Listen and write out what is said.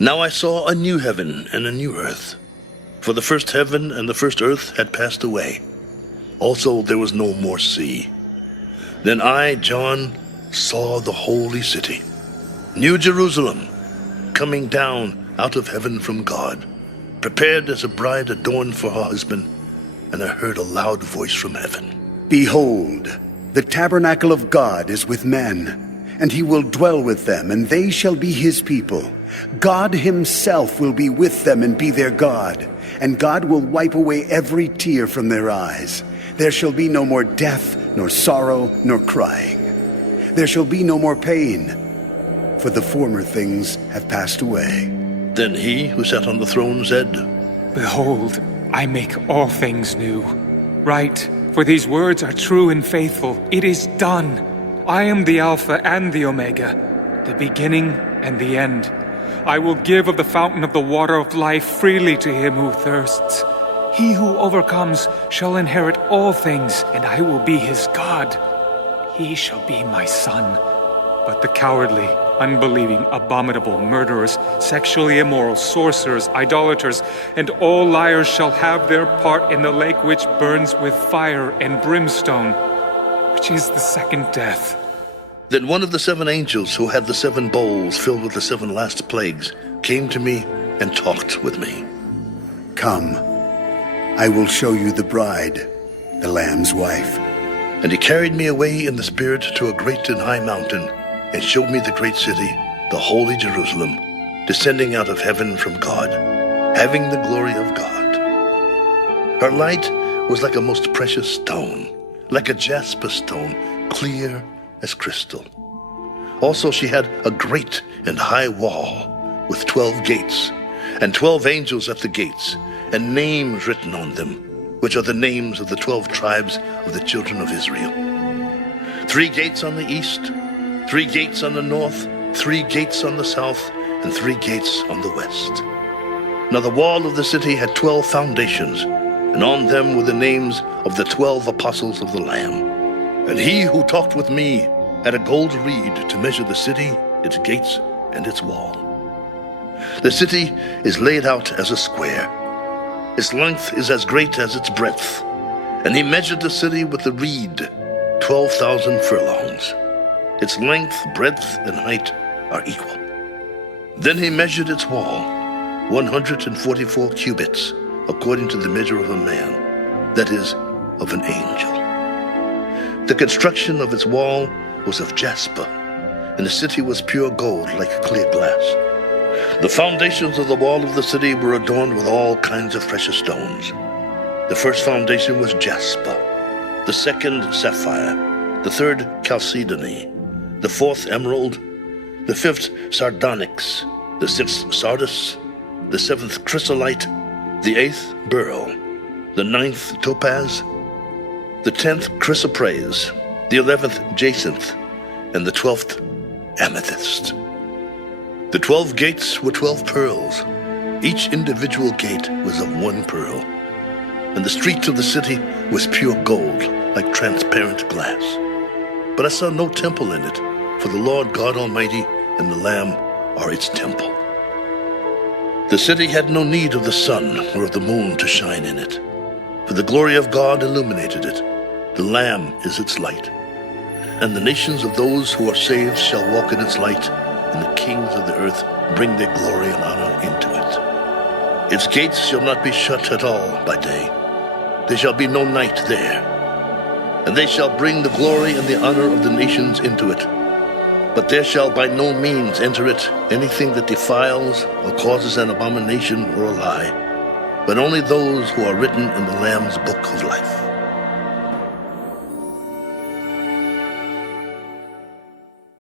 Now I saw a new heaven and a new earth. For the first heaven and the first earth had passed away. Also there was no more sea. Then I, John, saw the holy city, New Jerusalem, coming down out of heaven from God, prepared as a bride adorned for her husband. And I heard a loud voice from heaven. Behold, the tabernacle of God is with men, and he will dwell with them, and they shall be his people. God himself will be with them and be their God, and God will wipe away every tear from their eyes. There shall be no more death, nor sorrow, nor crying. There shall be no more pain, for the former things have passed away. Then he who sat on the throne said, Behold, I make all things new. Write, for these words are true and faithful. It is done. I am the Alpha and the Omega, the beginning and the end. I will give of the fountain of the water of life freely to him who thirsts. He who overcomes shall inherit all things, and I will be his God. He shall be my son. But the cowardly, unbelieving, abominable, murderers, sexually immoral, sorcerers, idolaters, and all liars shall have their part in the lake which burns with fire and brimstone, which is the second death. Then one of the 7 angels who had the 7 bowls filled with the 7 last plagues came to me and talked with me. Come, I will show you the bride, the Lamb's wife. And he carried me away in the Spirit to a great and high mountain, and showed me the great city, the holy Jerusalem, descending out of heaven from God, having the glory of God. Her light was like a most precious stone, like a jasper stone, clear as crystal. Also she had a great and high wall with 12 gates, and 12 angels at the gates, and names written on them, which are the names of the 12 tribes of the children of Israel. 3 gates on the east, 3 gates on the north, 3 gates on the south, and 3 gates on the west. Now the wall of the city had 12 foundations, and on them were the names of the 12 apostles of the Lamb. And he who talked with me had a gold reed to measure the city, its gates, and its wall. The city is laid out as a square. Its length is as great as its breadth. And he measured the city with the reed, 12,000 furlongs. Its length, breadth, and height are equal. Then he measured its wall, 144 cubits, according to the measure of a man, that is, of an angel. The construction of its wall was of jasper, and the city was pure gold like clear glass. The foundations of the wall of the city were adorned with all kinds of precious stones. The first foundation was jasper, the second sapphire, the third chalcedony, the 4th emerald, the 5th sardonyx, the 6th sardis, the 7th chrysolite, the 8th beryl, the 9th topaz, the 10th chrysoprase, the 11th jacinth, and the 12th amethyst. The 12 gates were 12 pearls. Each individual gate was of 1 pearl. And the street of the city was pure gold, like transparent glass. But I saw no temple in it, for the Lord God Almighty and the Lamb are its temple. The city had no need of the sun or of the moon to shine in it, for the glory of God illuminated it. The Lamb is its light. And the nations of those who are saved shall walk in its light, and the kings of the earth bring their glory and honor into it. Its gates shall not be shut at all by day. There shall be no night there. And they shall bring the glory and the honor of the nations into it. But there shall by no means enter it anything that defiles or causes an abomination or a lie, but only those who are written in the Lamb's book of life.